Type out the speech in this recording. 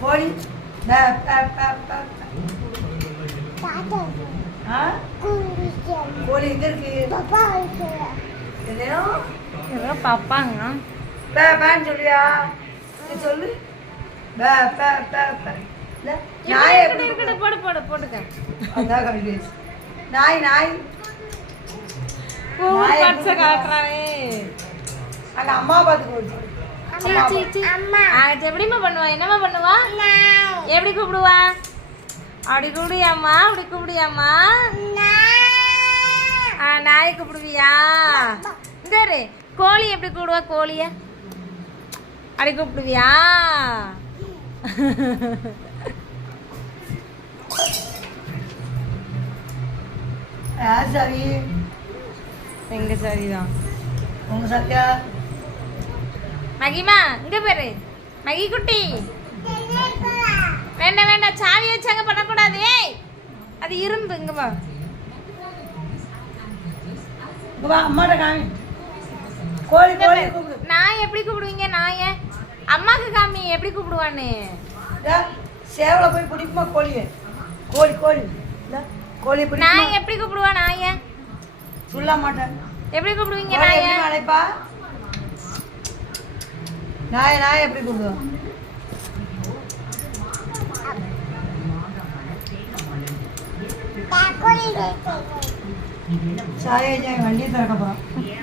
கோழி பே பே பே பே ஆ கோழி எங்க இருக்கு எதையோ ஏதோ பாப்பாங்க பே பேன்னு சொல்லியா நீ சொல்லு பே பே பே பே இல்ல நாய் எப்படி இருக்கட்டும் போடு போடு போட்டுக்க அதான் கம்மி நாய் நாய் பூ பச்சை காட்டுறானே அங்க அம்மா பார்த்து எப்படிமா பண்ணுவா என்னமா பண்ணுவா எப்படி கூப்பிடுவா அப்படி கூப்பிடுவியாம்மா அப்படி கூப்பிடுவியாம்மா நாயை கூப்பிடுவியா இந்த கோழி எப்படி கூப்பிடுவா கோழிய அப்படி கூப்பிடுவியா சாவி எங்க சரிதான் உங்க சத்யா மகிமா இங்க பேரு மகி குட்டி வேண்டாம் வேண்டாம் சாவி வச்சாங்க பண்ணக்கூடாது ஏய் அது இரும்பு இங்க வா இங்க வா அம்மாட்ட காமி கோழி கோழி கூப்பிடு நாய் எப்படி கூப்பிடுவீங்க நாய அம்மாக்கு காமி எப்படி கூப்பிடுவான்னு சேவலை போய் பிடிக்குமா கோழியை கோழி கோழி இல்லை கோழி பிடி நாய் எப்படி கூப்பிடுவா நாய சொல்ல மாட்டேன் எப்படி கூப்பிடுவீங்க நாய அழைப்பா நாய நாய் எப்படி கூப்பிடுவோம் சாயை வண்டியை திறக்க போகிறோம்